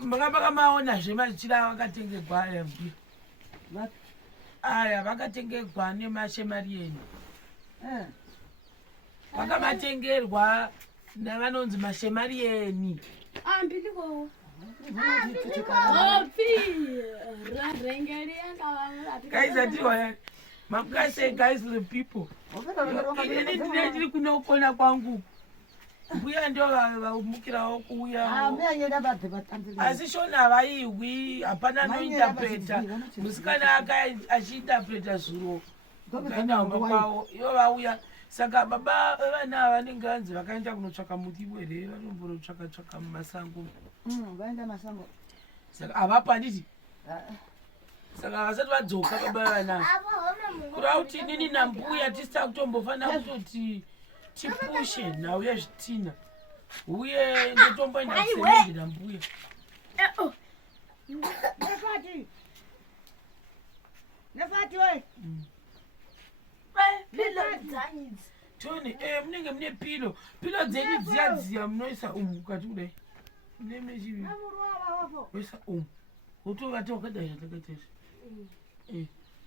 Makamaona zvemachira vakatengegwa mbi aya vakatengegwa nemashemariyeni vakamatengerwa navanonzi mashemariyeni guys atiwa makase guys the people ini ndinetiri kunokona kwangu mbuya ndio vamukirawo kuuya asi shona havaiwi hapana nointerpreta musikana achiinterpreta zvuro ukaenda hamba kwavo ivo vauya saka baba vevana vanenge vanzi vakaenda kunotsvaka muriwo here vanombonotsvaka mumasango vaenda masango saka havapo handiti saka vasati vadzoka baba vevana kurava kuti inini nambuya tisita kutombofanira kutoti tipushe nhau yazvitina uye ndotomboenda kusemendi nambuya nefati we toni munenge mune pilo dzenyu dziyadziya munoisa umu kati kudai munemechiisa umu utovati wakadaira takatezva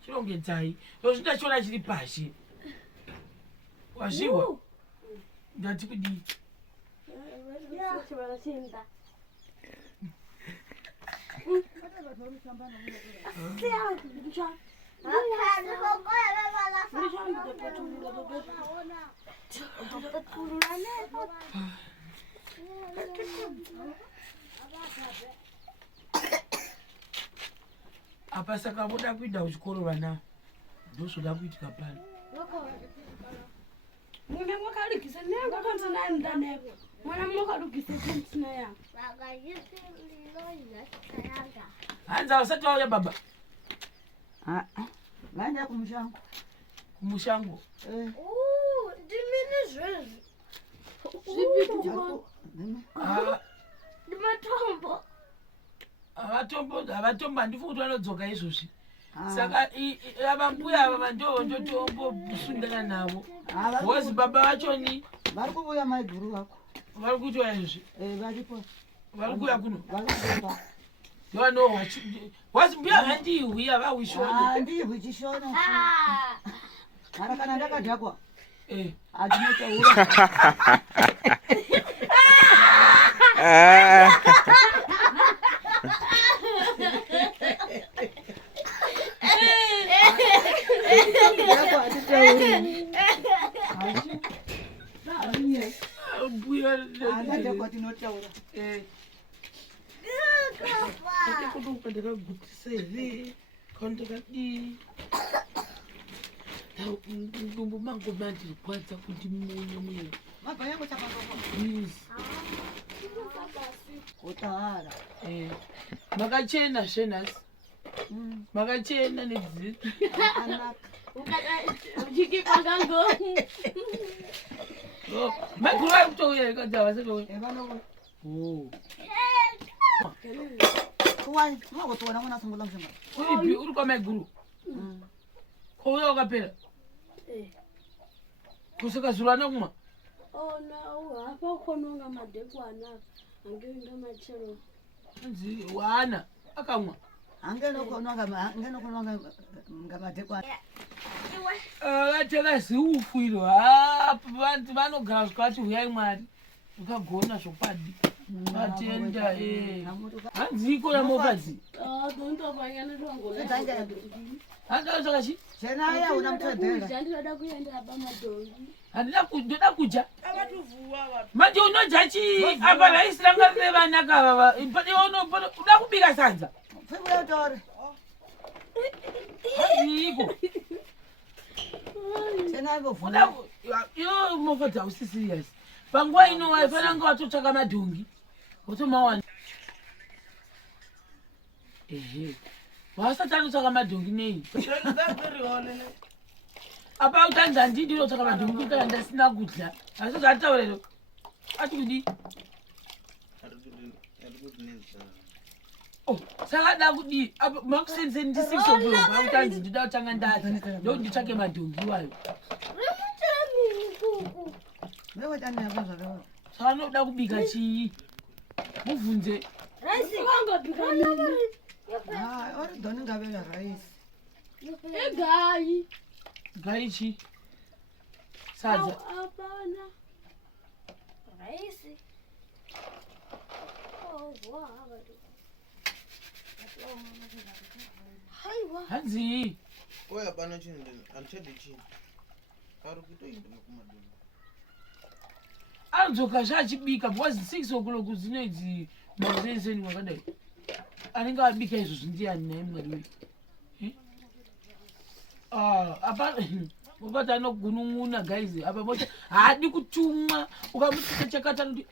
chirongedzai zvindachiona chiri pashi wazviwa ndati kudii apa saka voda kuenda kuchikoro vana ndozvoda kuitika pano mwana mwakarugisa nenga kontinanda nepo mwana mwakarugisa kontina ya hanza usati wauya baba vaenda kumushango kumushango ndimini zvezvi zvipiti ndimatombo havatombo handifu kuti vanodzoka izvozvi saka ava mbuya ava ndotombosundana navo wozi baba vachoni vari kuuya maiguru vako vari kuitwa izvi varipo vari kuuya kuno varikupa ndovanohwa wazi mbuya handihwi havahwishona ndihwi chishona mara kana ndakadhakwa handinotaura ndakagutisa kandakadii ndumbu mangu mandirikwadza kuti munye utahara makachena zvenhasi makachena nedzizi maguru ari kutouya ikadza vasatouya magotoona mwana sungula mshamba uripi uri kwamaiguru kwauya wakapera kusaka zuro anakumwa hapa kononga madekwana angenda machero anzi wana akamwa angenokunonga ngamadekwana vatakaziufu iro vantu vanogara zvikati huyai mwari ukagona zvokwadi vatenda hanzi ikona mofadzi handaosakachi chenaya una mutodhera ndinoda kuenda bamadhongi ndoda kuja manje unoja chii apa raisi ranga rine vanaka uda kubika sadza pfibuyotore hanziiko chenaya yo mofadzi hausi serious panguva ino waifananga watotsvaka madhongi wotomawana ehe wasati anotsvaka madhongi nei apa utanza ndidi ndinotsvaka madhongi kana ndasina kudya asi zvataura iro ati kudi saka da kudi makusenzeni ndi 6 o'clock akutanzi ndida kutanga ndadya ndo nditsvake madhongi iwayo saka noda kubika chii mubvunze Doni ngavela raisi. Gai chi sadza apana raisi hanzi oya apana chinhu andichadi chinhu ari kutoinda makumadhongi anodzoka zvaachibika because 6 o'clock dzinoidzi makusenseni wakadai anenge abika izvo zvindiani naye mwari wedu apati anogunun'una guys apa mocha haadi kutumwa ukamutsika chakati anoti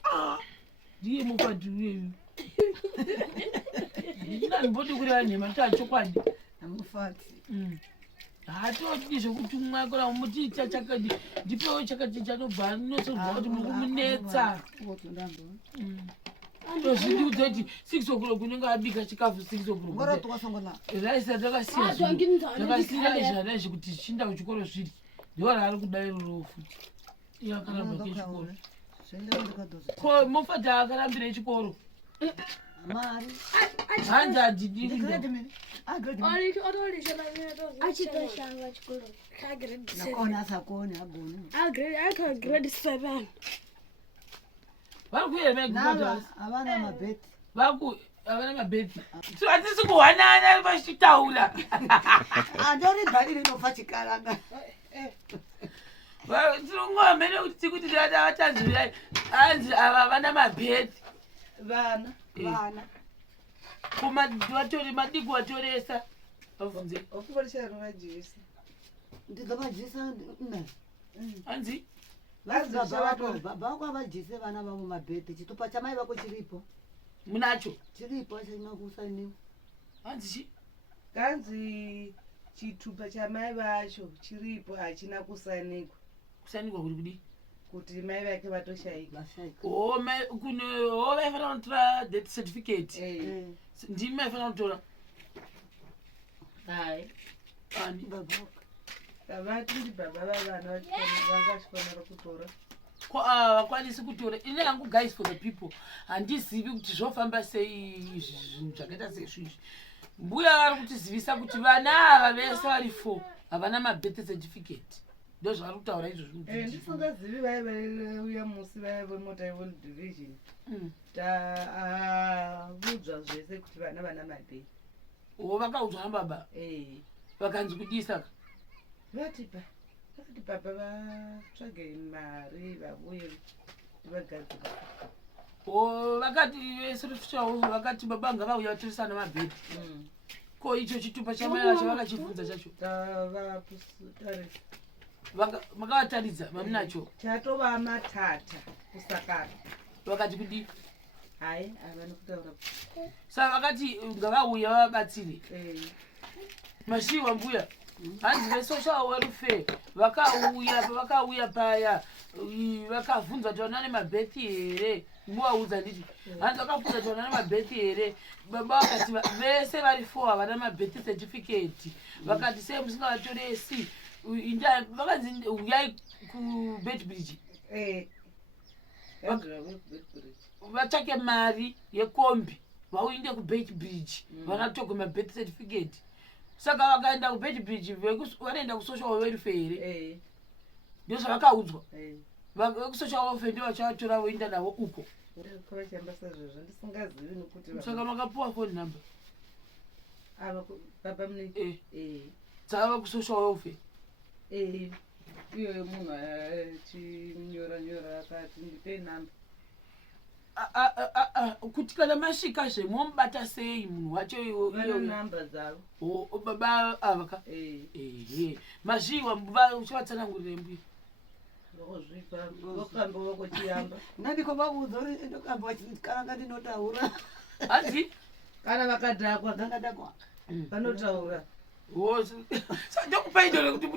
ndiye mukati uyeyu ndinanimboti kureva nhema taachokwadi Amufati. hatodi zvokutumwa kona mutiita chakati ndipewo chakati chanobva nosorwa kuti muri kumunetsa tozvidiudza kuti 6 o'clock unenge abika chikafu 6 o'clock raisi atakasiyazvakasiyira izvana zvekuti zvichinda kuchikoro zviti ndo raari kudai roro futi iye akaramba kechikoro ko mofati akarambira chikoro hanzi adidi vari kuyera havana mabhethi hatisi kuhwanana vachitaura andoribhalile nofa chikaranga tinongova mene kuti tikuti vatanzivirai hanzi ava havana mabhethi vana kumatori madiki watoresa vabvunze okuvarishaano vajisa ndiga vajisa hanzi baba vako avajise vana vavo mabhedhi chitupa chamai vako chiripo munacho chiripo chinokusainiwa hanzi chi kanzi chitupa chamai vacho chiripo hachina kusainikwa kusainikwa kuri kudi kuti mai vake vatoshaika kuno vaifana kutora death certificate ndimi vaifana kutora hai ani kavati ndi baba vavana vangashifanira kutora vakwanisi kutora ine hangu guys for the people handizivi kuti zvofamba sei zvinhu zvakaita seizvizvi mbuya vari kutizivisa kuti vana ava vese vari 4 havana mabirth certificate ndo zvavari kutaura izvozvo ndisingazivi vaivauya musi vaivemota iworld division tavudzwa zvese kuti vana vana mabirth vakaudzwa nababa vakanzi kudii saka vakati baba vatsvage mari vauye vagadzira vakati veserufishawo vakati baba ngavauya vatorisana mabhedhi ko icho chitupa chamai vacho vakachibvunza chacho makavataridza mamunacho chatova matata kusakara vakati kudii hai havani kutaura saka vakati ngavauya vavabatsire mashiwa mbuya hanzi vesocial welfare vakauya paya vakabvunza kuti vana nemabhethi here muvaudza nditi hanzi vakabvunza kuti vana nemabhethi here baba vakati vese vari 4 havana mabhethi certificate vakati sei musingavatoresi vakanzi uyai kubedbridge vatsvake mari yekombi vauinde kubedbridge vanatogwe mabhethi certificate saka vakaenda kubedbridge vanoenda kusocial welfare here ndozvavakaudzwa vekusocial welfare ndo vachavatora voenda navo uko saka makapuwa phone number baba mune dzava kusocial welfare iyoyo munhu achinyora akati ndipe namba kuti kana masvika zvemomubata sei munhu wacho namba dzavo baba avaka mazviwa uchivatsanangurire mbuya ndokozvipa vokamba vokochiyamba ndandiko vaudza uri ndokamba vachikaranga ndinotaura hanzi kana vakadhakwa ndakadakwa vanotaura ndokupaidole kuti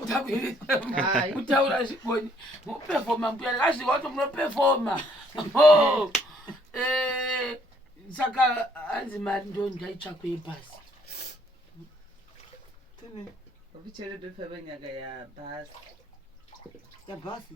mutaura zvikoni mupefoma mbuya azviwa kuti munopefoma saka hanzi mari ndo ndaitsvakwe yebhasi kucheredo pevenyaka yabhasi yabhasi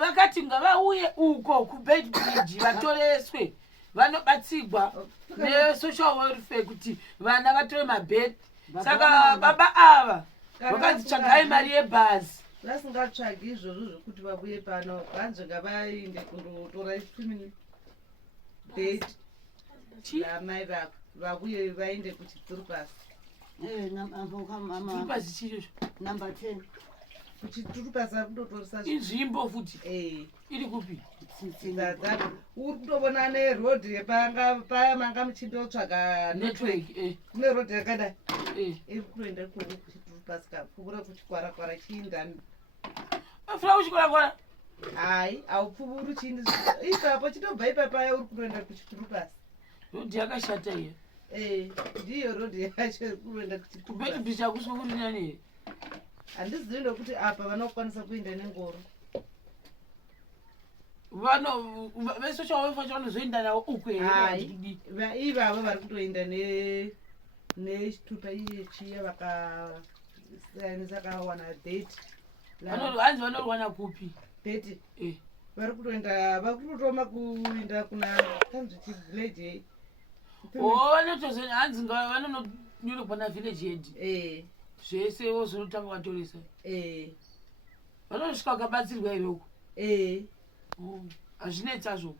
vakati ngavauye uko kubedbridge vatoreswe vanobatsigwa nesocial welfare kuti vana vatore mabhedhi saka baba ava vakanzi tsvagai mari yebhasi vasingatsvagi izvozvo zvokuti vabuye pano vanzi ngavainde kundotora bhedhi namai vako vabuye vaende kuchiturupasi turupasi chirizvo number 10 kuchiturupasi ari kundotoresa inzvimbo futi iri kupi dzadzako uri kutovona nerodhi paya manga muchindotsvaga network kune rodhi yakadai iri kutoenda kuri kuchiturupasi kapfuura kuchikwarakwara chiindani afuna kuchikwarakwara hai haupfuuri chini ipapo chitobva ipapaya uri kutoenda kuchiturupasi rodhi yakashata iyo ndiyo rodhi yacho iri kutoenda kuchiturupasi akuswa kuri nani here handizivi ndokuti apa vanokwanisa kuenda nengoro vesocial welfare vanozoenda navo uko ivavo vari kutoenda nechitupa iye chiya vakasakawana bheti hanzi vanoriwana kupi bheti vari kutoenda vakutotoma kuenda kuna kanzi chivillage hanzi vanononyorokwa navillage head zvese vozonotanga vatoresa vanonosvika vakabatsirwa iroko hazvinetsazvo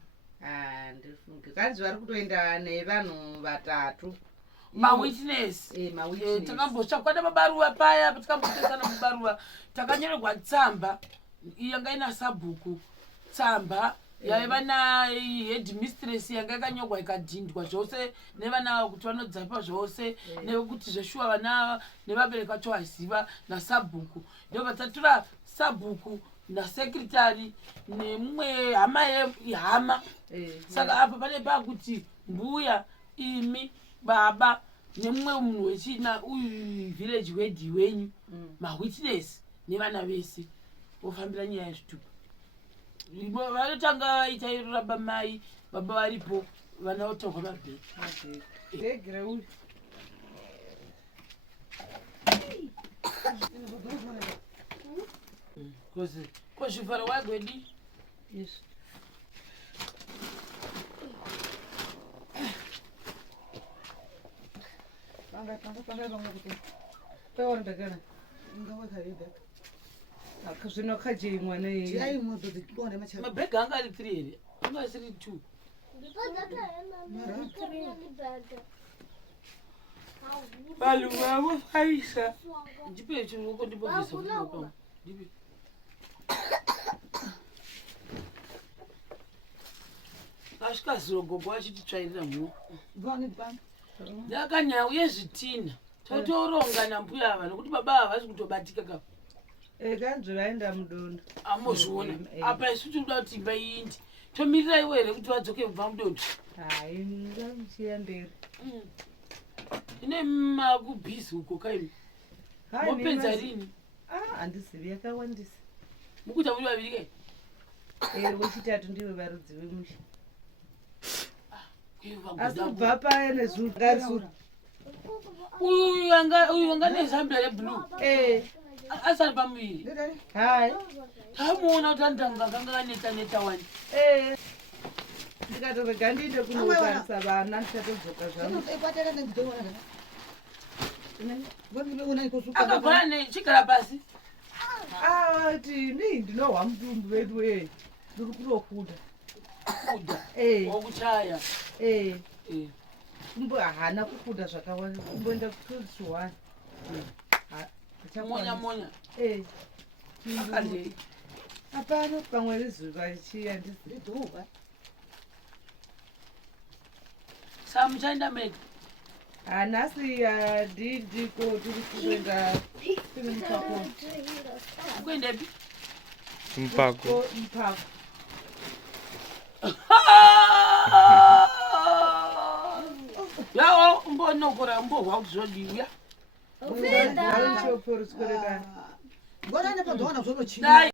ndifunge kanzi vari kutoenda nevanhu vatatu mawitness takambotsvakwa nemabaruva paya takambotesana mubaruva takanyorerwa tsamba yanga ina sabhuku tsamba yaiva naheadmistress yanga yakanyorwa ikadhindwa zvose nevana kuti vanodzapa zvose nekuti zveshuwa vana nevabereki vacho vaziva nasabhuku ndo vatatora sabhuku nasekretary nemumwe hama yehama saka apa pane pakuti mbuya imi baba nemumwe munhu wechina uyu village wedi wenyu mawitness nevana vese vofambira nyaya yezvitupa vanotanga vaita iroraba mai baba varipo vana votorwa mabheki kozvivharo wagwedi zvino kajeimwa mabhegi anga ari 3 here anga asiri 2 vanhu vavofaisa ndipe chiruoko ndibogesa ndipe asvika ziro gogo achititsvairira mhuwa ndakanyaya yezvitina totoronga nambuya ava nokuti baba ava vasi kutobatika kapa kanzi vaenda mudondo amozviona apa isu tinoda kuti imba iindi tomirira iwo here kuti vadzoke kubva mudondo hai ngamuchiya mberi ine makubhizi uko kaimi mopedza rini handizivi yakawandisa mukuita muri vaviri kai wechitatu ndiwe varudzi vemusha asi kubva paya nezugarisura uyu anga nezambia reblue asari pamuviri hai tamuona kuti andangakanga kaneta wani ndikatorega ndiinde kunotarisa vana ndichatodzoka zvangu akabvara nechigara pasi ti ndinohwa mutumbu vedu we ndiri kunokuda wokuchaya kumbo hana kukuda zvakawanda kumboenda ku21 monya hapana pamwe rizuva chiya ndiziva saa muchaenda mega hanhasi handidiko tiri kuenda mupako kuendepi mpako yawo mbonokora mbohwa kuti zvodiuya Ufida. Haunchioporiskoreka. ngona nepa ndawana zvonochina dai